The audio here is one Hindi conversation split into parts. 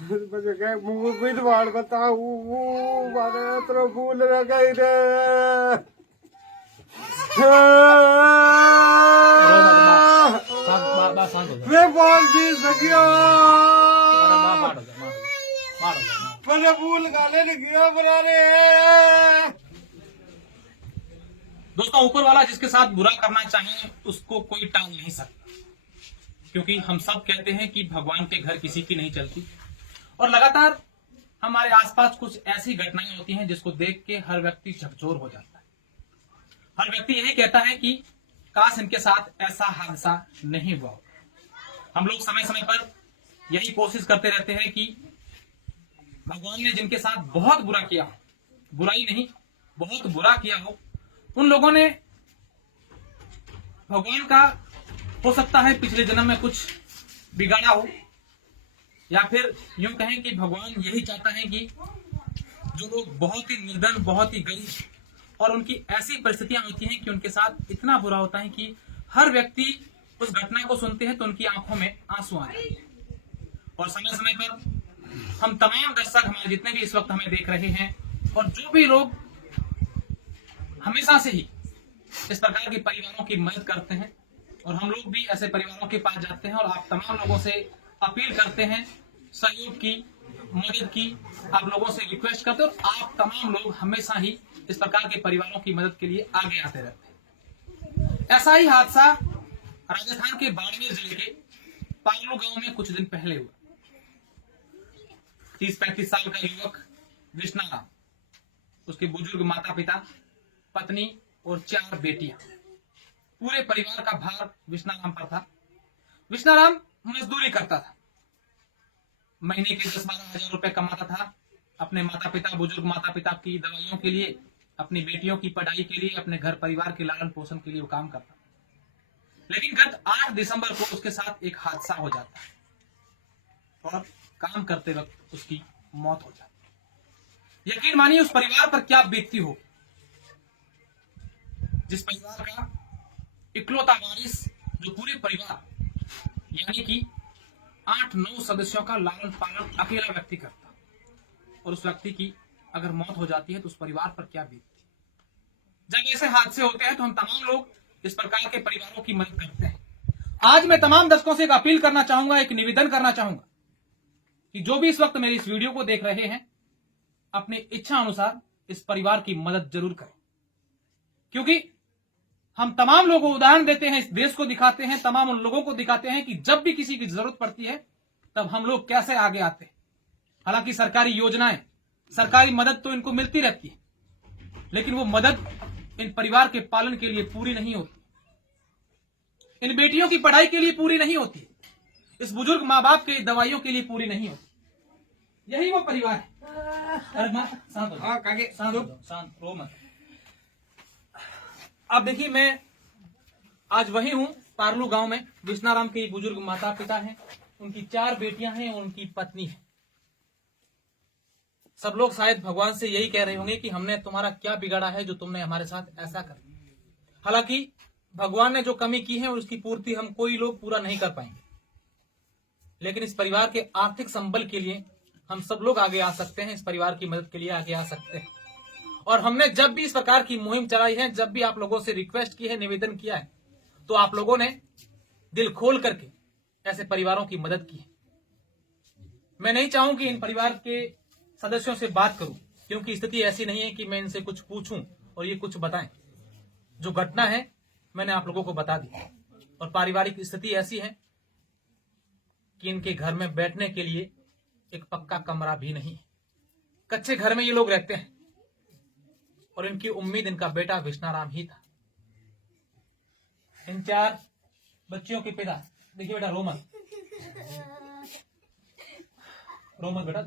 विधवाड़ बताऊ मारे तो भूल गई रे मैं बोल भी सकिया मैंने भूल गाले गया बना रे। दोस्तों, ऊपर वाला जिसके साथ बुरा करना चाहे उसको कोई टाल नहीं सकता, क्योंकि हम सब कहते हैं कि भगवान के घर किसी की नहीं चलती। और लगातार हमारे आसपास कुछ ऐसी घटनाएं होती हैं जिसको देख के हर व्यक्ति झकझोर हो जाता है। हर व्यक्ति यही कहता है कि काश इनके साथ ऐसा हादसा नहीं हुआ। हम लोग समय समय पर यही कोशिश करते रहते हैं कि भगवान ने जिनके साथ बहुत बुरा किया हो, बुराई नहीं बहुत बुरा किया हो, उन लोगों ने भगवान का हो सकता है पिछले जन्म में कुछ बिगाड़ा हो, या फिर यूं कहें कि भगवान यही चाहता है कि जो लोग बहुत ही निर्धन, बहुत ही गरीब और उनकी ऐसी परिस्थितियां होती हैं कि उनके साथ इतना बुरा होता है कि हर व्यक्ति उस घटना को सुनते हैं तो उनकी आंखों में आंसू आते हैं। और समय समय पर हम तमाम दर्शक, हमारे जितने भी इस वक्त हमें देख रहे हैं और जो भी लोग हमेशा से ही इस प्रकार के परिवारों की मदद करते हैं, और हम लोग भी ऐसे परिवारों के पास जाते हैं और आप तमाम लोगों से अपील करते हैं सहयोग की, मदद की, आप लोगों से रिक्वेस्ट करते हैं, और आप तमाम लोग हमेशा ही इस प्रकार के परिवारों की मदद के लिए आगे आते रहते हैं। ऐसा ही हादसा राजस्थान के बाड़मेर जिले के पागलू गांव में कुछ दिन पहले हुआ। 30-35 साल का युवक विष्णाराम, उसके बुजुर्ग माता पिता, पत्नी और 4 बेटियां, पूरे परिवार का भार विष्णाराम पर था। विष्णाराम मजदूरी करता था, महीने के 10-12 हजार रुपए कमाता था। अपने माता पिता, बुजुर्ग माता पिता की दवाइयों के लिए, अपनी बेटियों की पढ़ाई के लिए, अपने घर परिवार के लालन पोषण के लिए वो काम करता। लेकिन गत 8 दिसंबर को उसके साथ एक हादसा हो जाता है और काम करते वक्त उसकी मौत हो जाती है। यकीन मानिए उस परिवार पर क्या बीतती हो, जिस परिवार का इकलौता वारिस, जो पूरे परिवार यानी कि 8-9 सदस्यों का लालन पालन अकेला व्यक्ति करता, और उस व्यक्ति की अगर मौत हो जाती है तो उस परिवार पर क्या बीतती। जब ऐसे हादसे होते हैं तो हम तमाम लोग इस प्रकार के परिवारों की मदद करते हैं। आज मैं तमाम दर्शकों से एक अपील करना चाहूंगा, एक निवेदन करना चाहूंगा कि जो भी इस वक्त मेरी इस वीडियो को देख रहे हैं, अपनी इच्छा अनुसार इस परिवार की मदद जरूर करें, क्योंकि हम तमाम लोगों को उदाहरण देते हैं, इस देश को दिखाते हैं, तमाम उन लोगों को दिखाते हैं कि जब भी किसी की जरूरत पड़ती है तब हम लोग कैसे आगे आते हैं। हालांकि सरकारी योजनाएं, सरकारी मदद तो इनको मिलती रहती है, लेकिन वो मदद इन परिवार के पालन के लिए पूरी नहीं होती, इन बेटियों की पढ़ाई के लिए पूरी नहीं होती, इस बुजुर्ग माँ बाप के दवाइयों के लिए पूरी नहीं होती। यही वो परिवार है। अरे माँ, शांत हो जाओ, शांत हो जाओ, शांत, रो मत। अब देखिए, मैं आज वही हूं पारलू गांव में। विष्णाराम के बुजुर्ग माता पिता हैं, उनकी 4 बेटियां हैं और उनकी पत्नी है। सब लोग शायद भगवान से यही कह रहे होंगे कि हमने तुम्हारा क्या बिगाड़ा है जो तुमने हमारे साथ ऐसा कर। हालांकि भगवान ने जो कमी की है उसकी पूर्ति हम कोई लोग पूरा नहीं कर पाएंगे, लेकिन इस परिवार के आर्थिक संबल के लिए हम सब लोग आगे आ सकते हैं, इस परिवार की मदद के लिए आगे आ सकते हैं। और हमने जब भी इस प्रकार की मुहिम चलाई है, जब भी आप लोगों से रिक्वेस्ट की है, निवेदन किया है, तो आप लोगों ने दिल खोल करके ऐसे परिवारों की मदद की है। मैं नहीं चाहूं कि इन परिवार के सदस्यों से बात करूं, क्योंकि स्थिति ऐसी नहीं है कि मैं इनसे कुछ पूछूं और ये कुछ बताएं। जो घटना है मैंने आप लोगों को बता दी, और पारिवारिक स्थिति ऐसी है कि इनके घर में बैठने के लिए एक पक्का कमरा भी नहीं है। कच्चे घर में ये लोग रहते हैं, और इनकी उम्मीद इनका बेटा विष्णाराम ही था। इन 4 बच्चियों के पिता, देखिए बेटा, रो मत बेटा,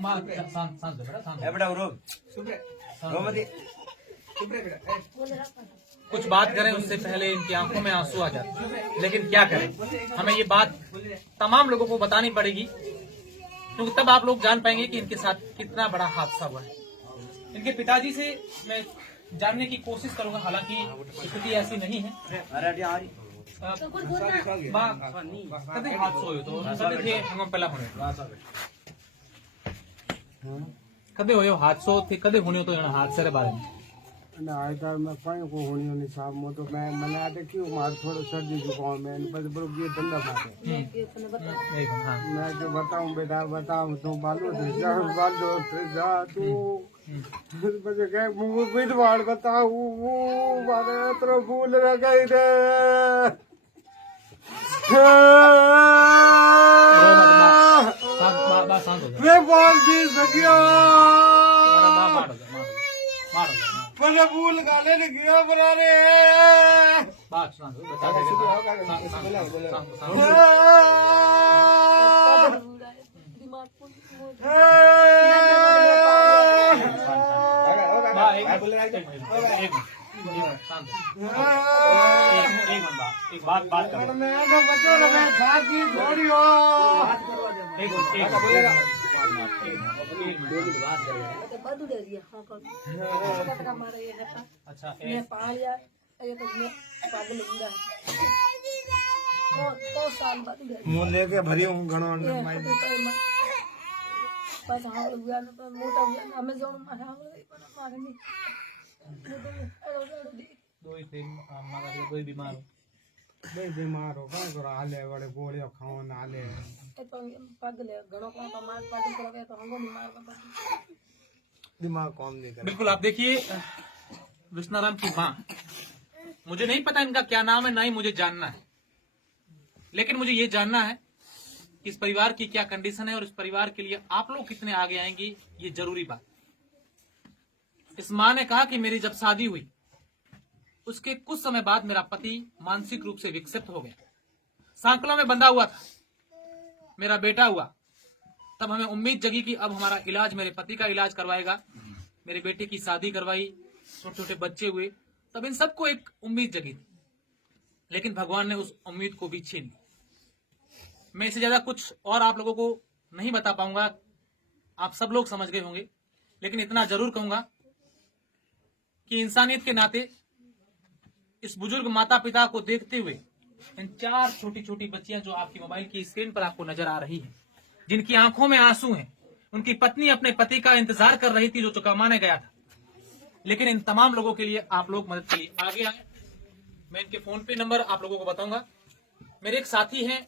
माँ शांत शांत बेटा, कुछ बात करें उससे पहले इनकी आंखों में आंसू आ जाते, लेकिन क्या करें, हमें ये बात तमाम लोगों को बतानी पड़ेगी, क्योंकि तब आप लोग जान पाएंगे कि इनके साथ कितना बड़ा हादसा हुआ है। इनके पिताजी से मैं जानने की कोशिश करूंगा, हालांकि स्थिति ऐसी नहीं है। कदे हादसो होयो तो कदे थे हम पहला होने कदे होयो हादसो थे कदे होने तो हादसे रे बारे में ना आयदार में कहीं को होनी होनी साहब मो तो मैं मैंने आते क्यों मार थोड़ा सर्दी जुकाम में बस बड़ो ये धंधा मारे मैं जो बताऊं बेटा बताऊं तो बालू थे जा तू बस क्या मुंह बिदवाड़ बताऊं बारे तो फूल रह गई रे मैं बोल भी सकिया मैंने फूल गाले ने किया बना रे बात सुना दो बता दे एक बात करो अच्छा मुँह लेके भरी हूँ घणो बस हाँ मोटा हमें जो मारेंगे कोई बीमार हो भाई बीमार हो कहाँ करो हाले बड़े गोलियों खाओ ना हाले तो पगले घणो को मार पागल कर गए तो हमको नहीं मार दिमाग काम नहीं कर बिल्कुल आप देखिए विष्णाराम की माँ मुझे नहीं पता इनका क्या नाम है ना ही मुझे जानना है लेकिन मुझे ये जानना है कि इस परिवार की क्या कंडीशन है और इस परिवार के लिए आप लोग कितने आगे आएंगे ये जरूरी बात। इस माँ ने कहा कि मेरी जब शादी हुई उसके कुछ समय बाद मेरा पति मानसिक रूप से विक्षिप्त हो गया, सांकलों में बंधा हुआ था, मेरा बेटा हुआ। तब हमें उम्मीद जगी कि अब हमारा इलाज मेरे पति का इलाज करवाएगा, मेरे बेटे की शादी करवाई, छोटे छोटे बच्चे हुए, तब इन सबको एक उम्मीद जगी थी, लेकिन भगवान ने उस उम्मीद को भी छीन लिया। मैं इससे ज्यादा कुछ और आप लोगों को नहीं बता पाऊंगा, आप सब लोग समझ गए होंगे, लेकिन इतना जरूर कहूंगा कि इंसानियत के नाते इस बुजुर्ग माता पिता को देखते हुए इन 4 छोटी छोटी बच्चियां जो आपकी मोबाइल की स्क्रीन पर आपको नजर आ रही हैं, जिनकी आंखों में आंसू हैं, उनकी पत्नी अपने पति का इंतजार कर रही थी जो कमाने गया था, लेकिन इन तमाम लोगों के लिए आप लोग मदद के लिए आगे आए। मैं इनके फोन पे नंबर आप लोगों को बताऊंगा। मेरे एक साथी हैं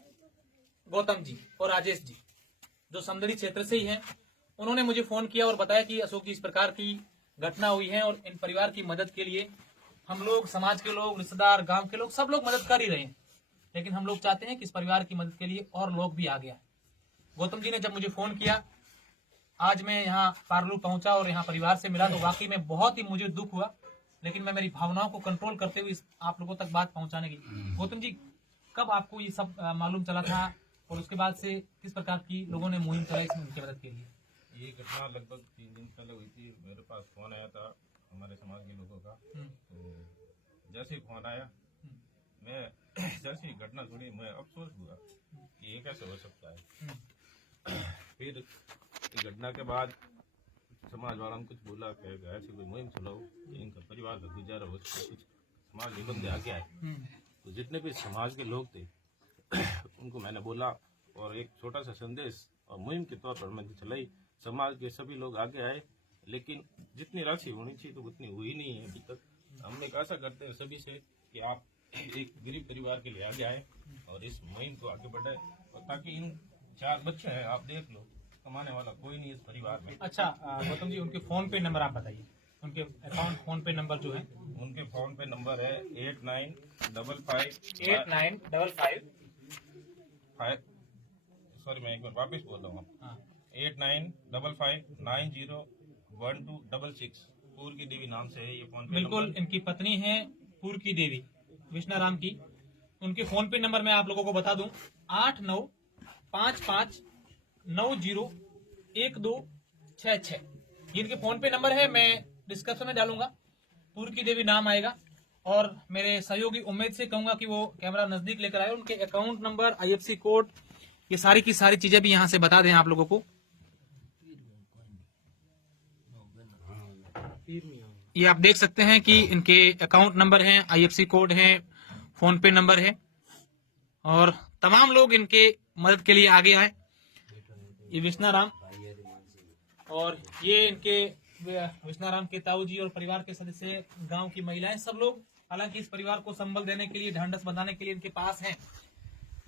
गौतम जी और राजेश जी, जो समदड़ी क्षेत्र से ही हैं। उन्होंने मुझे फोन किया और बताया कि अशोक जी इस प्रकार की घटना हुई है और इन परिवार की मदद के लिए हम लोग, समाज के लोग, रिश्तेदार, गांव के लोग, सब लोग मदद कर ही रहे हैं, लेकिन हम लोग चाहते हैं कि इस परिवार की मदद के लिए और लोग भी आगे आए। गौतम जी ने जब मुझे फोन किया, आज मैं यहाँ पारलू पहुंचा और यहाँ परिवार से मिला, तो वाकई में बहुत ही मुझे दुख हुआ, लेकिन मैं मेरी भावनाओं को कंट्रोल करते हुए आप लोगों तक बात पहुंचाने की। गौतम जी, कब आपको ये सब मालूम चला था और उसके बाद से किस प्रकार की लोगों ने मुहिम चलाई इसमें उनकी मदद के लिए? ये घटना लगभग 3 दिन पहले हुई थी। मेरे पास फोन आया था हमारे समाज के लोगों का। तो जैसे ही फोन आया, मैं जैसे ही घटना सुनी, मैं अफसोस हुआ कि ये कैसे हो सकता है। फिर घटना के बाद समाज वालों ने कुछ बोला कि ऐसी कोई मुहिम चलाओ कि इनका परिवार का गुजारा हो सके, कुछ समाज निबंध आगे आए। तो जितने भी समाज के लोग थे उनको मैंने बोला और एक छोटा सा संदेश और मुहिम के तौर पर मैंने चलाई। समाज के सभी लोग आगे आए, लेकिन जितनी राशि होनी चाहिए तो उतनी हुई नहीं है अभी तक। हम लोग आशा करते हैं सभी से कि आप एक गरीब परिवार के लिए आगे आए और इस मुहिम को आगे बढ़ाए, और ताकि इन 4 बच्चे हैं, आप देख लो, कमाने वाला कोई नहीं इस परिवार में। अच्छा गौतम जी, उनके फोन पे नंबर आप बताइए, उनके अकाउंट फोन पे नंबर जो है। उनके फोन पे नंबर है 8955 सॉरी मैं एक बार वापस बोल रहा हूँ, 8955901266। पूर की देवी नाम से है ये फोन पे। बिल्कुल, इनकी पत्नी है पूर की देवी विष्णाराम की। उनके फोन पे नंबर मैं आप लोगों को बता दूं, 8955901266। इनके फोन पे नंबर है, मैं डिस्क्रिप्शन में डालूंगा, पूर की देवी नाम आएगा। और मेरे सहयोगी उम्मीद से कहूंगा कि वो कैमरा नजदीक लेकर आए, उनके अकाउंट नंबर, IFSC कोड, ये सारी की सारी चीजें भी यहाँ से बता दें आप लोगों को। ये आप देख सकते हैं कि इनके अकाउंट नंबर हैं, IFSC कोड है, फोन पे नंबर है। और तमाम लोग इनके मदद के लिए आगे आए। ये विष्णाराम और ये इनके विष्णाराम के ताऊ जी और परिवार के सदस्य, गांव की महिलाएं, सब लोग हालांकि इस परिवार को संबल देने के लिए, ढांढस बंधाने के लिए इनके पास हैं,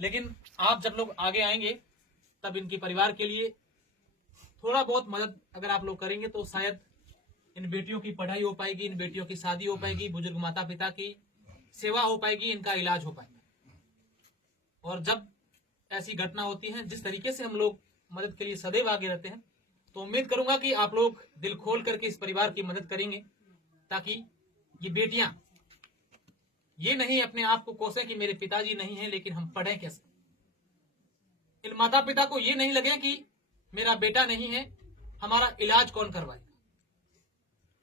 लेकिन आप जब लोग आगे आएंगे तब इनके परिवार के लिए थोड़ा बहुत मदद अगर आप लोग करेंगे तो शायद इन बेटियों की पढ़ाई हो पाएगी, इन बेटियों की शादी हो पाएगी, बुजुर्ग माता पिता की सेवा हो पाएगी, इनका इलाज हो पाएगा। और जब ऐसी घटना होती है, जिस तरीके से हम लोग मदद के लिए सदैव आगे रहते हैं, तो उम्मीद करूंगा कि आप लोग दिल खोल करके इस परिवार की मदद करेंगे, ताकि ये बेटियां ये नहीं अपने आप को कोसे कि मेरे पिताजी नहीं है लेकिन हम पढ़ें कैसे। इन माता पिता को ये नहीं लगे कि मेरा बेटा नहीं है, हमारा इलाज कौन करवाएगा।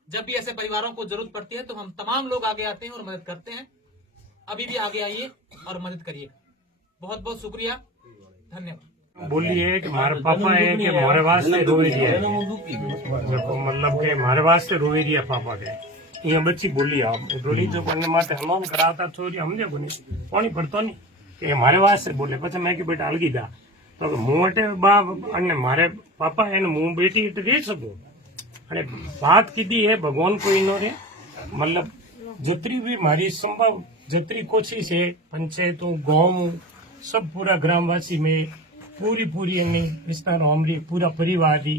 जब भी ऐसे परिवारों को जरूरत पड़ती है तो हम तमाम लोग आगे आते हैं और मदद करते हैं। अभी भी आगे आइए और मदद करिएगा। बहुत बहुत शुक्रिया, धन्यवाद। बोलिए कि मारे पापा है कि मारे वास्ते रोई दिया है, मतलब के मारे वास्ते रोई दिया पापा के ये बच्ची बोली आप रोली जो पढ़ने माटे हमाम कराता छोरी समझे कोनी कोनी पढ़तो नहीं कि मारे वास्ते बोले પછી મેં કે બેટા અલગી જા તો હું માટે બાપ અને મારે પાપા એને હું બેટી એટલે રહી શકું અને વાત કીધી है भगवान को इन्होंने मतलब जितनी भी हमारी संभव जितनी कोशिश है पंचायतों गाँव सब पूरा ग्रामवासी में पूरी विस्तार हमारी पूरा परिवार की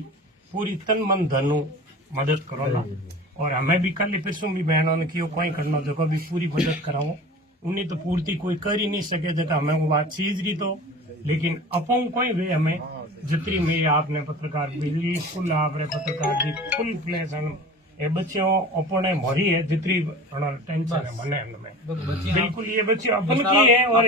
पूरी तन मन धनो मदद करो ना। और हमें भी कल पिछू भी बहनों ने कियो कोई करना जो भी पूरी मदद कराओ उन्हें तो पूर्ति कोई कर ही नहीं सके जगह हमें वो बात चीज रही तो लेकिन अपो कोई वे हमें जितनी मेरी आपने पत्रकार भी फुल आपने पत्रकार की फुल प्लेस ये बच्चियों अपने मरी है जितनी टेंशन है मने में बिल्कुल ये बच्चे अपन की है और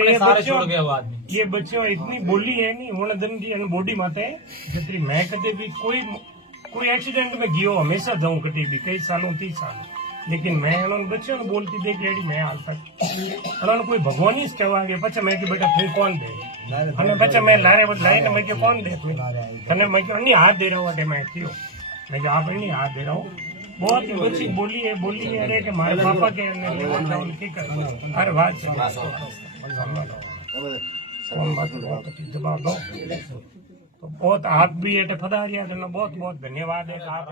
ये बच्चों इतनी बोली है नहीं होने दिन की बॉडी माते जितनी मैं कदे भी कोई एक्सीडेंट में गियो हमेशा जाऊं कटी भी कई सालों 30 साल लेकिन मैं बच्चों बोलती देखी एडी मैं हाल तक कोई भगवान ही कहवा गया पचा मैं कि बेटा फिर कौन दे पचा मैं लारे लाइन मैं कौन दे तने मैं अन्नी हाथ दे रहा हूँ मैं क्यों मैं आप अन्नी हाथ दे रहा हूँ बहुत ही बच्ची बोली है अरे कि मारे पापा के हर बात जवाब दो तो बहुत आप भी फदा बहुत बहुत धन्यवाद है आप